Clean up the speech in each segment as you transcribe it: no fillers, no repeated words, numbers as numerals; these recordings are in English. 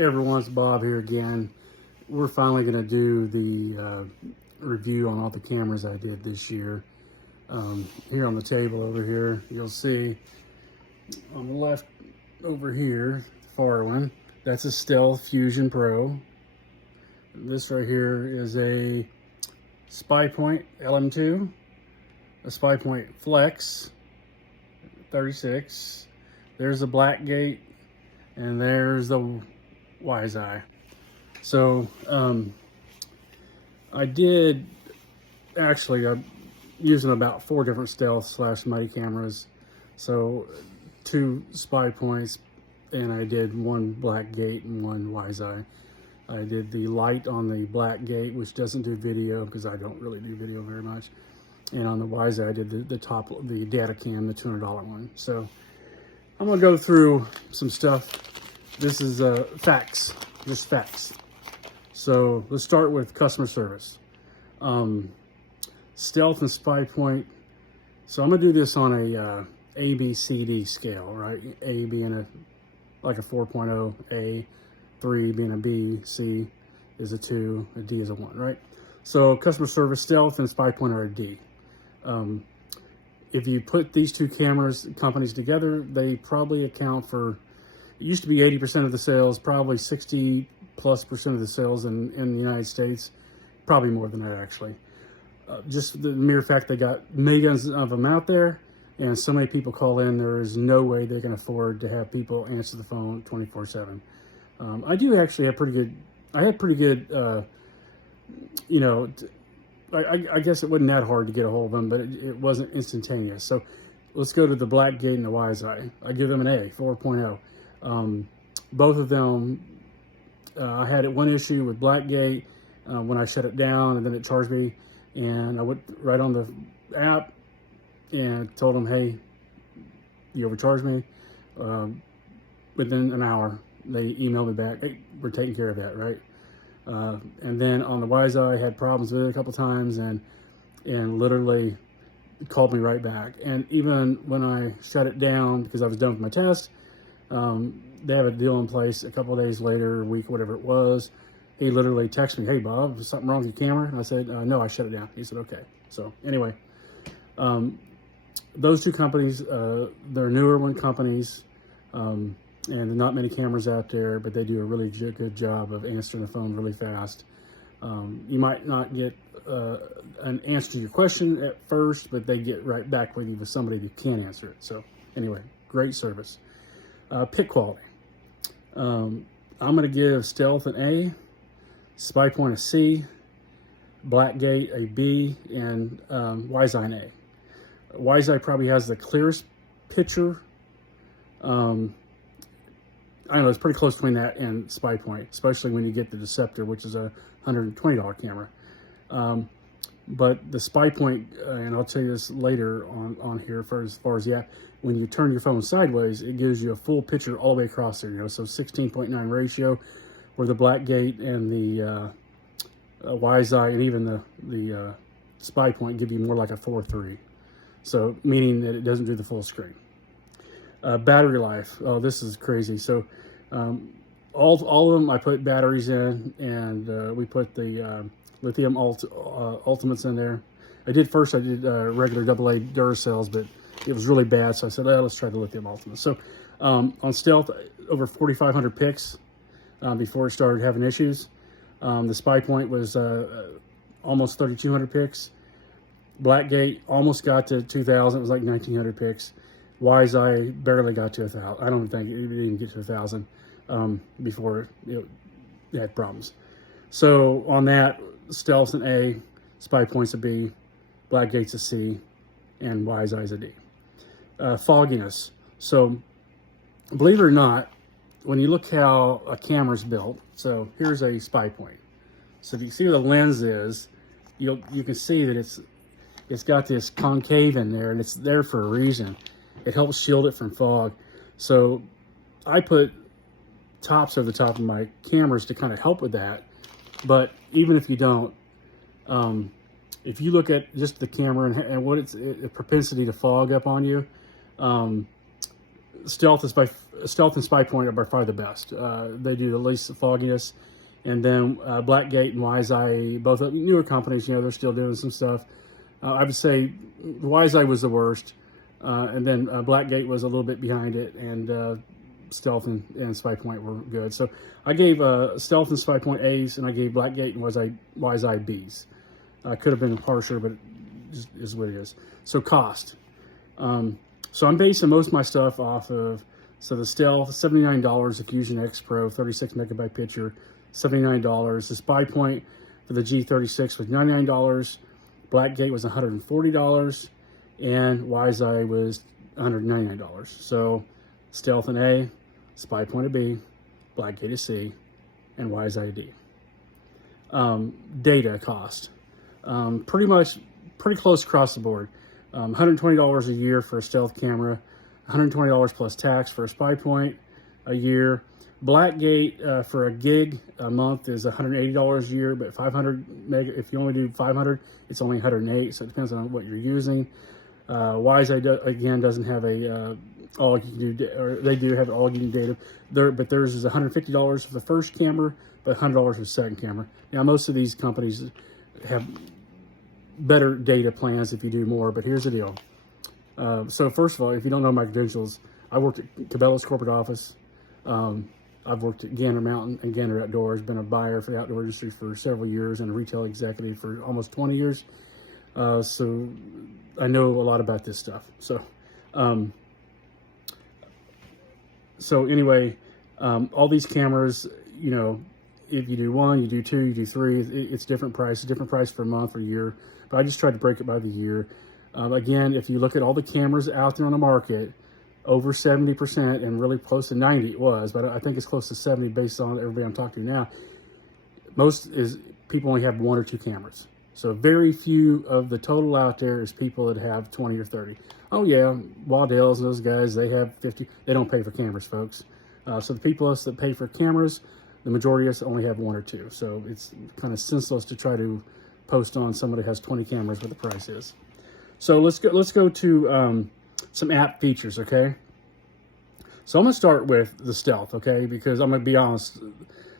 Hey everyone, it's Bob here again. We're finally going to do the review on all the cameras I did this year. Here on the table over here, you'll see on the left over here, the far one, that's a Stealth Fusion Pro. This right here is a Spypoint LM2, a Spypoint Flex 36. There's a Blackgate, and there's the WiseEye. So I did actually, I'm using about 4 different Stealth / Mighty cameras. So 2 Spypoints, and I did 1 Blackgate and 1 WiseEye. I did the light on the Blackgate, which doesn't do video because I don't really do video very much. And on the WiseEye, I did the data cam, the $200 one. So I'm gonna go through some stuff. This is facts, just facts. So let's start with customer service. Stealth and Spypoint. So I'm gonna do this on a A, B, C, D scale, right? A being like a 4.0, A, 3 being a B, C is a 2, a D is a 1, right? So customer service, Stealth and Spypoint are a D. If you put these 2 companies together, they probably account for, it used to be 80% of the sales, probably 60+% of the sales in the United States, probably more than that actually. Just the mere fact they got millions of them out there, and so many people call in, there is no way they can afford to have people answer the phone 24/7. I do actually have I had pretty good, you know, I guess it wasn't that hard to get a hold of them, but it wasn't instantaneous. So let's go to the Blackgate and the WiseEye. I give them an A, 4.0. Both of them, I had one issue with Blackgate when I shut it down, and then it charged me, and I went right on the app and told them, hey, you overcharged me. Within an hour, they emailed me back, hey, we're taking care of that, right? And then on the WiseEye, I had problems with it a couple times, and literally called me right back. And even when I shut it down because I was done with my test, they have a deal in place. A couple of days later, a week, whatever it was, he literally texted me, hey Bob, is something wrong with your camera? And I said, no, I shut it down. He said, okay. So anyway, those 2 companies, they're newer companies, and there are not many cameras out there, but they do a really good job of answering the phone really fast. You might not get an answer to your question at first, but they get right back with you with somebody who can answer it. So anyway, great service. Pic quality. I'm going to give Stealth an A, Spypoint a C, Blackgate a B, and WiseEye an A. WiseEye probably has the clearest picture. I don't know, it's pretty close between that and Spypoint, especially when you get the Deceptor, which is a $120 camera. But the Spypoint, and I'll tell you this later on here, as far as the app, when you turn your phone sideways, it gives you a full picture all the way across there, you know, so 16.9 ratio, where the Blackgate and the WiseEye and even the Spypoint give you more like a 4.3. So meaning that it doesn't do the full screen. Battery life, oh, this is crazy. So all of them I put batteries in, and we put the lithium ultimates in there. I did regular AA Duracells, but it was really bad, so I said, let's try the lithium ultimates. So on Stealth, over 4,500 pics before it started having issues. The Spypoint was almost 3,200 pics. Blackgate almost got to 2,000. It was like 1,900 pics. WiseEye barely got to 1,000. I don't think it even get to 1,000 before it had problems. So on that, Stealth's an A, Spypoint's a B, Blackgate's a C, and WiseEye's a D. Fogginess. So believe it or not, when you look how a camera's built, so here's a Spypoint. So if you see where the lens is, you can see that it's got this concave in there, and it's there for a reason. It helps shield it from fog. So I put tops over the top of my cameras to kind of help with that. But even if you don't, if you look at just the camera and what its propensity to fog up on you, Stealth and Spypoint are by far the best. They do the least fogginess. And then Blackgate and WiseEye, both newer companies, you know, they're still doing some stuff. I would say WiseEye was the worst, and then Blackgate was a little bit behind it, and Stealth and Spypoint were good. So I gave Stealth and Spypoint A's, and I gave Blackgate and WiseEye B's. Could have been harsher, but it just is what it is. So cost. So I'm basing most of my stuff off of, so the Stealth, $79, the Fusion X Pro, 36 megabyte picture, $79. The Spypoint for the G36 was $99. Blackgate was $140, and WiseEye was $199. So Stealth an A, Spypoint a B, Blackgate a C, and WiseEye a D. Data cost, pretty close across the board. $120 a year for a Stealth camera, $120 plus tax for a Spypoint a year. Blackgate for a gig a month is $180 a year, but 500 meg. If you only do 500, it's only 108. So it depends on what you're using. WiseEye again doesn't have a all you can do, or they do have all you can data. But theirs is $150 for the first camera, but $100 for the second camera. Now most of these companies have better data plans if you do more, but here's the deal. So first of all, if you don't know my credentials, I worked at Cabela's corporate office. I've worked at Gander Mountain and Gander Outdoors, been a buyer for the outdoor industry for several years and a retail executive for almost 20 years. So I know a lot about this stuff. So anyway, all these cameras, you know, if you do one, you do two, you do three, it's different price per month or year. But I just tried to break it by the year. Again, if you look at all the cameras out there on the market, over 70% and really close to 90 it was, but I think it's close to 70 based on everybody I'm talking to now. Most is people only have one or two cameras. So very few of the total out there is people that have 20 or 30. Oh yeah, Waddell's and those guys, they have 50. They don't pay for cameras, folks. So the people that pay for cameras, the majority of us only have one or two. So it's kind of senseless to try to post on somebody that has 20 cameras what the price is. So let's go to some app features, okay? So I'm gonna start with the Stealth, okay? Because I'm gonna be honest,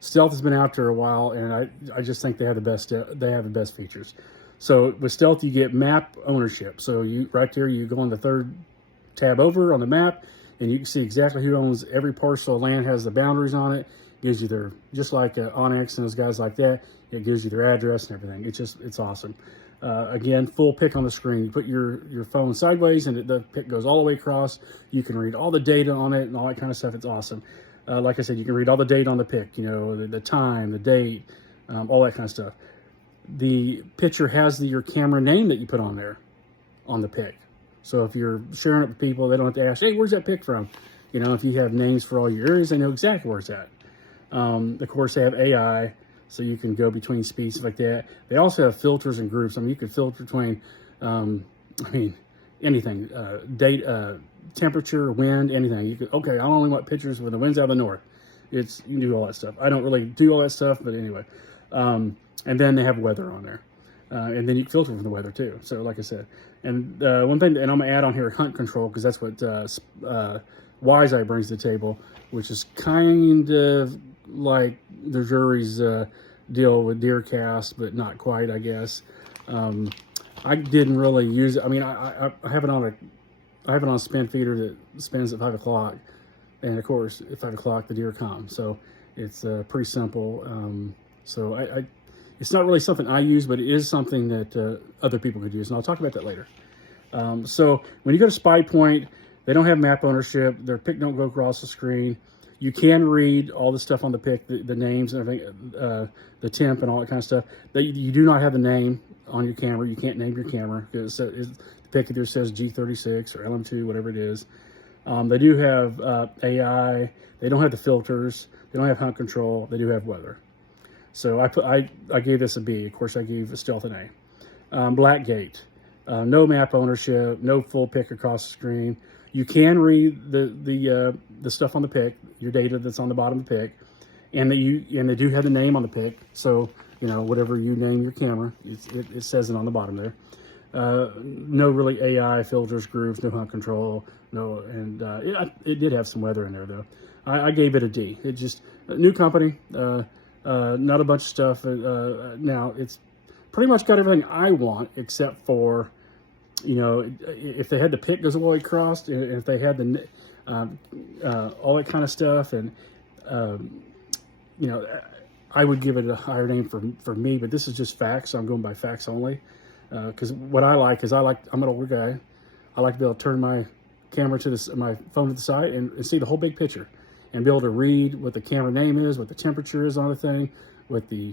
Stealth has been out there a while, and I just think they have the best features. So with Stealth, you get map ownership. So you right there, you go on the third tab over on the map, and you can see exactly who owns every parcel of land, has the boundaries on it. Gives you their, just like Onyx and those guys like that, it gives you their address and everything. It's awesome. Again, full pic on the screen. You put your phone sideways and the pic goes all the way across. You can read all the data on it and all that kind of stuff. It's awesome. Like I said, you can read all the data on the pic, you know, the time, the date, all that kind of stuff. The picture has your camera name that you put on there on the pic. So if you're sharing it with people, they don't have to ask, hey, where's that pic from? You know, if you have names for all your areas, they know exactly where it's at. Of course, they have AI, so you can go between speeds like that. They also have filters and groups. I mean, you can filter between, anything, date, temperature, wind, anything. You could, okay, I only want pictures when the wind's out of the north. You can do all that stuff. I don't really do all that stuff, but anyway. And then they have weather on there. And then you can filter from the weather too. So like I said, and one thing, and I'm gonna add on here hunt control, because that's what WiseEye brings to the table, which is kind of like the jury's deal with deer cast, but not quite, I guess. I didn't really use it. I mean, I have it on a spin feeder that spins at 5 o'clock, and of course at 5 o'clock the deer come. So it's pretty simple. So it's not really something I use, but it is something that other people could use, and I'll talk about that later. So when you go to Spypoint, they don't have map ownership. Their pic don't go across the screen. You can read all the stuff on the pic, the names and everything, the temp and all that kind of stuff. You do not have the name on your camera. You can't name your camera because the pic either says G36 or LM2, whatever it is. They do have AI. They don't have the filters. They don't have hunt control. They do have weather. So I gave this a B. Of course, I gave Stealth an A. Blackgate, no map ownership, no full pic across the screen. You can read the stuff on the pic, your data that's on the bottom of the pic, and they do have the name on the pic. So you know, whatever you name your camera, it says it on the bottom there. No really AI filters, grooves, no hunt control, no, and it did have some weather in there though. I gave it a D. It just a new company, not a bunch of stuff. Now it's pretty much got everything I want except for, you know, if they had the pick goes all the way across, if they had the all that kind of stuff, and you know, I would give it a higher name for me, but this is just facts, so I'm going by facts only. Because what I like is I'm an older guy. I like to be able to turn my camera to my phone to the side and see the whole big picture, and be able to read what the camera name is, what the temperature is on the thing, what the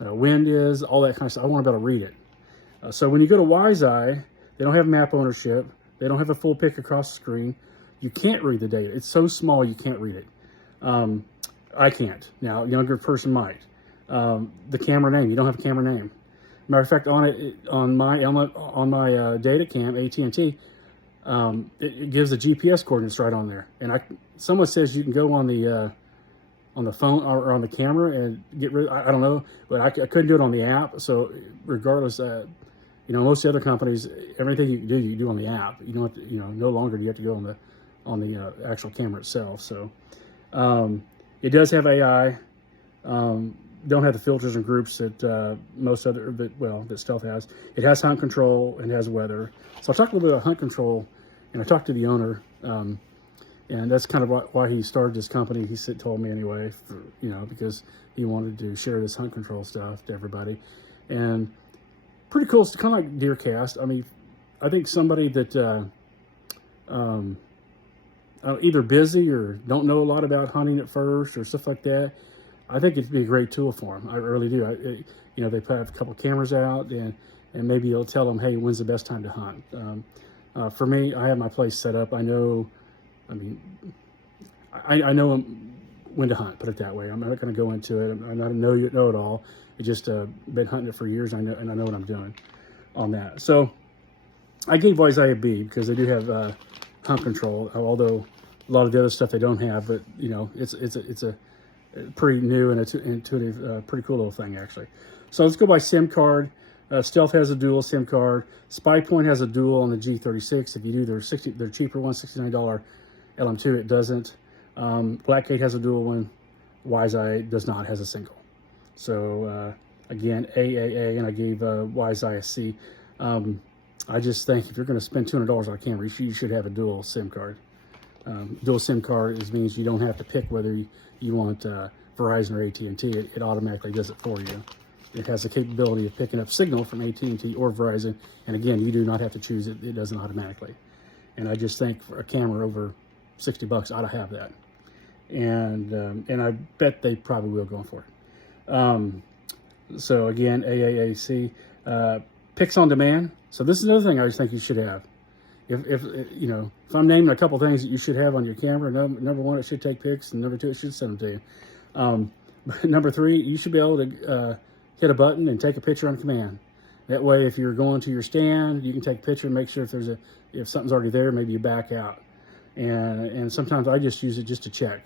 wind is, all that kind of stuff. I want to be able to read it. So when you go to WiseEye, they don't have map ownership. They don't have a full pic across the screen. You can't read the data. It's so small you can't read it. I can't. Now, a younger person might. The camera name, you don't have a camera name. Matter of fact, on my data cam, AT&T, it gives the GPS coordinates right on there. And someone says you can go on the phone or on the camera and get rid. I don't know, but I couldn't do it on the app. So regardless, you know, most of the other companies, everything you do on the app. You don't have to, you know, no longer do you have to go on the actual camera itself. So it does have AI. Don't have the filters and groups that most other, that Stealth has. It has hunt control and has weather. So I'll talk a little bit about hunt control, and I talked to the owner, and that's kind of why he started this company. He told me anyway, you know, because he wanted to share this hunt control stuff to everybody, and pretty cool. It's kind of like Deercast. I mean, I think somebody that either busy or don't know a lot about hunting at first or stuff like that, I think it'd be a great tool for them. I really do. You know, they have a couple cameras out, and maybe it'll tell them, hey, when's the best time to hunt? For me, I have my place set up. I know, I know when to hunt. Put it that way. I'm not going to go into it. I'm not a know-it-all. It's just been hunting it for years, and I know what I'm doing on that. So I gave WiseEye a B because they do have hunt control, although a lot of the other stuff they don't have. But you know, it's a pretty new and intuitive, pretty cool little thing actually. So let's go by SIM card. Stealth has a dual SIM card. Spypoint has a dual on the G36. If you do their cheaper one, $69 LM2, it doesn't. Blackgate has a dual one. WiseEye does not, has a single. So again, AAA, and I gave WiseEye a C. I just think if you're going to spend $200 on a camera, you should have a dual SIM card. Dual SIM card means you don't have to pick whether you want Verizon or AT&T. It automatically does it for you. It has the capability of picking up signal from AT&T or Verizon, and again, you do not have to choose it. It does it automatically. And I just think for a camera over $60 ought to have that. And I bet they probably will going for it. So again, AAAC, picks on demand. So this is another thing I just think you should have. If you know, if I'm naming a couple things that you should have on your camera, number one, it should take pics, and number two, it should send them to you. Number three, you should be able to hit a button and take a picture on command. That way, if you're going to your stand, you can take a picture and make sure if something's already there, maybe you back out. And sometimes I just use it just to check.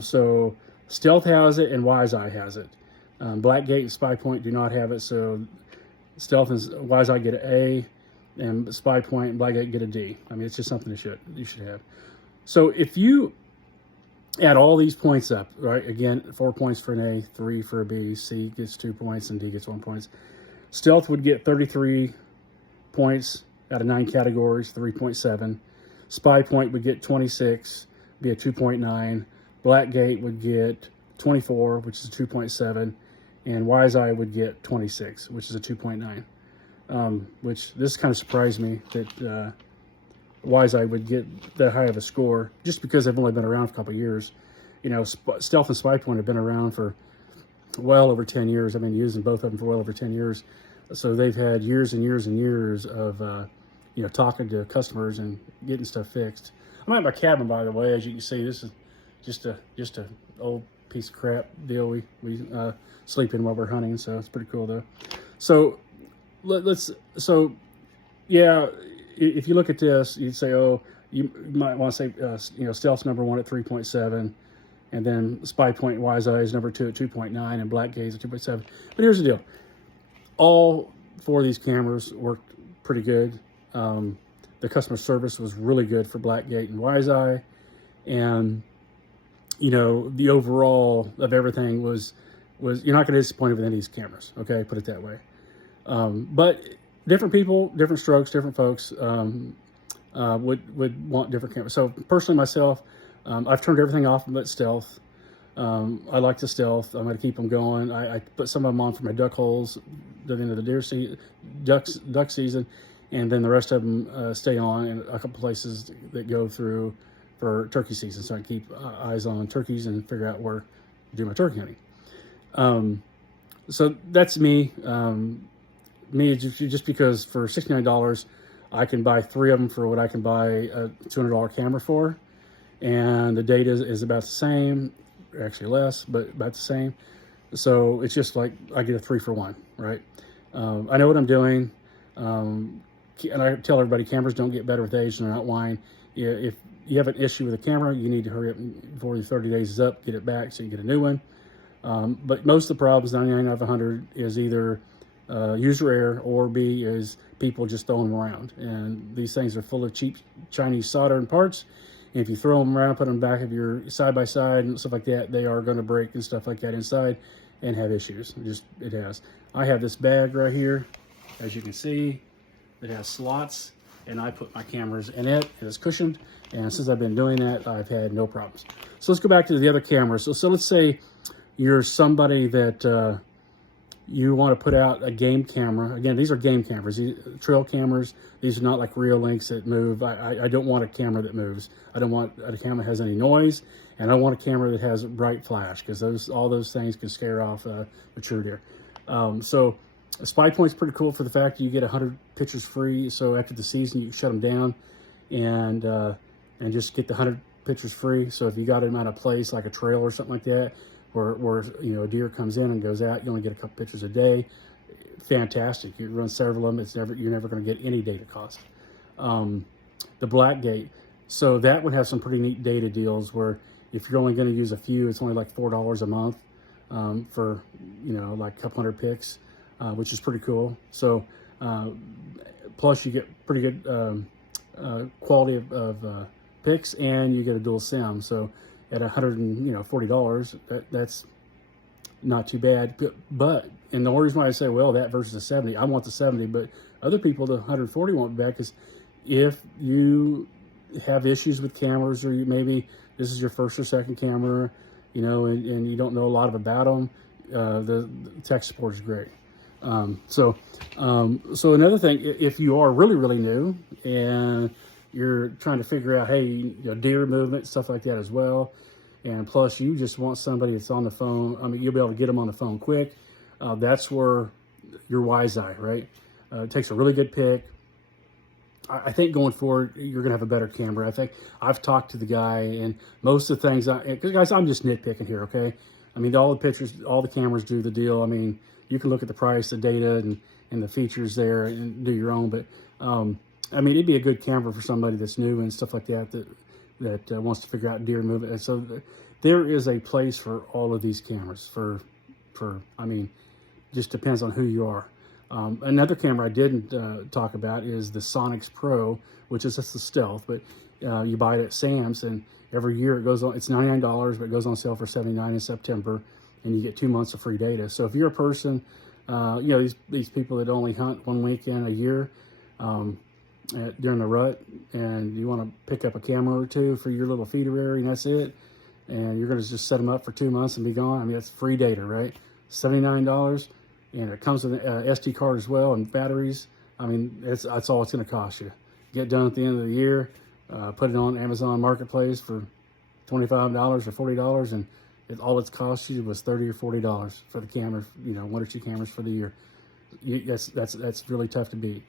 So Stealth has it and WiseEye has it. Blackgate and Spypoint do not have it, so Stealth and WiseEye get an A, and Spypoint and Blackgate get a D. I mean, it's just something you should have. So if you add all these points up, right? Again, 4 points for an A, 3 for a B, C gets 2 points, and D gets 1 point. Stealth would get 33 points out of 9 categories, 3.7. Spypoint would get 26, be a 2.9. Blackgate would get 24, which is a 2.7. And WiseEye would get 26, which is a 2.9. Which this kind of surprised me that WiseEye would get that high of a score, just because they've only been around for a couple of years. You know, Stealth and Spypoint have been around for well over 10 years. I've been using both of them for well over 10 years. So they've had years and years and years of, you know, talking to customers and getting stuff fixed. I'm at my cabin, by the way. As you can see, this is just a old piece of crap deal we sleep in while we're hunting. So it's pretty cool though. So yeah, if you look at this, you'd say, oh, you might want to say, you know, Stealth's number 1 at 3.7, and then Spypoint WiseEye is number 2 at 2.9, and Blackgate is at 2.7. But here's the deal: all 4 of these cameras work pretty good. The customer service was really good for Blackgate and WiseEye, and you know, the overall of everything was you're not going to be disappointed with any of these cameras. Okay, put it that way. But different people, different strokes, different folks would want different cameras. So personally, myself, I've turned everything off but stealth. I like the stealth. I'm going to keep them going. I put some of them on for my duck holes at the end of the duck season, and then the rest of them stay on in a couple places that go through for turkey season, so I can keep eyes on turkeys and figure out where to do my turkey hunting. So that's me. Me, just because for $69, I can buy 3 of them for what I can buy a $200 camera for, and the data is about the same, actually less, but about the same. So it's just like I get a 3 for 1, right? I know what I'm doing, and I tell everybody cameras don't get better with age, and they're not wine. If you have an issue with a camera, you need to hurry up before the 30 days is up, get it back so you get a new one. But most of the problems, 99 out of 100, is either user error, or B, is people just throwing them around. And these things are full of cheap Chinese solder and parts. And if you throw them around, put them back of your side-by-side and stuff like that, they are going to break and stuff like that inside and have issues. It has. I have this bag right here, as you can see. It has slots, and I put my cameras in it. It is cushioned, and since I've been doing that, I've had no problems. So let's go back to the other cameras. So let's say you're somebody that you want to put out a game camera. Again, these are game cameras, trail cameras. These are not like real links that move. I don't want a camera that moves. I don't want a camera that has any noise, and I don't want a camera that has bright flash, because all those things can scare off mature deer. So Spypoint's pretty cool for the fact that you get 100 pictures free. So after the season, you can shut them down and just get the 100 pictures free. So if you got them at a place like a trail or something like that, where you know, a deer comes in and goes out, you only get a couple pictures a day. Fantastic. You run several of them. You're never going to get any data cost. The Blackgate, so that would have some pretty neat data deals where if you're only going to use a few, it's only like $4 a month for, you know, like a couple hundred pics, which is pretty cool. So plus you get pretty good quality of pics, and you get a dual SIM. So at $140, that's not too bad. But, and the only reason why I say, well, that versus the 70, I want the 70, but other people, the 140 won't be back, because if you have issues with cameras, or maybe this is your first or second camera, you know, and you don't know a lot about them, the tech support is great. So another thing, if you are really, really new and you're trying to figure out, hey, you know, deer movement, stuff like that as well, and plus you just want somebody that's on the phone. I mean, you'll be able to get them on the phone quick. That's where your WiseEye, right? It takes a really good pic. I think going forward, you're gonna have a better camera. I think I've talked to the guy, and most of the things, because guys, I'm just nitpicking here, okay? I mean, all the pictures, all the cameras do the deal. I mean, you can look at the price, the data, and the features there, and do your own. But I mean, it'd be a good camera for somebody that's new and stuff like that that wants to figure out deer movement. And so there is a place for all of these cameras. I mean, just depends on who you are. Another camera I didn't talk about is the Sonics Pro, which is just the stealth, but you buy it at Sam's, and every year it goes on. It's $99, but it goes on sale for $79 in September, and you get 2 months of free data. So if you're a person, you know, these people that only hunt one weekend a year during the rut, and you want to pick up a camera or two for your little feeder area, and that's it, and you're going to just set them up for 2 months and be gone. I mean, that's free data, right? $79, and it comes with an SD card as well and batteries. I mean, that's all it's going to cost you. Get done at the end of the year, put it on Amazon Marketplace for $25 or $40, and all it's cost you was $30 or $40 for the camera, you know, 1 or 2 cameras for the year. That's really tough to beat.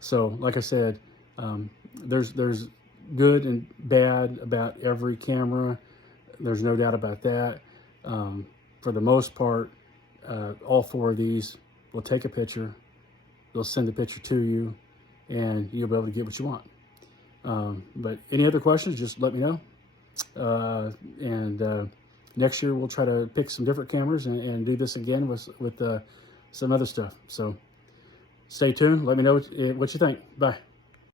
So like I said, there's good and bad about every camera. There's no doubt about that. For the most part, all 4 of these will take a picture. They'll send the picture to you, and you'll be able to get what you want. But any other questions, just let me know. Next year we'll try to pick some different cameras and do this again with some other stuff. So Stay tuned. Let me know what you think. Bye.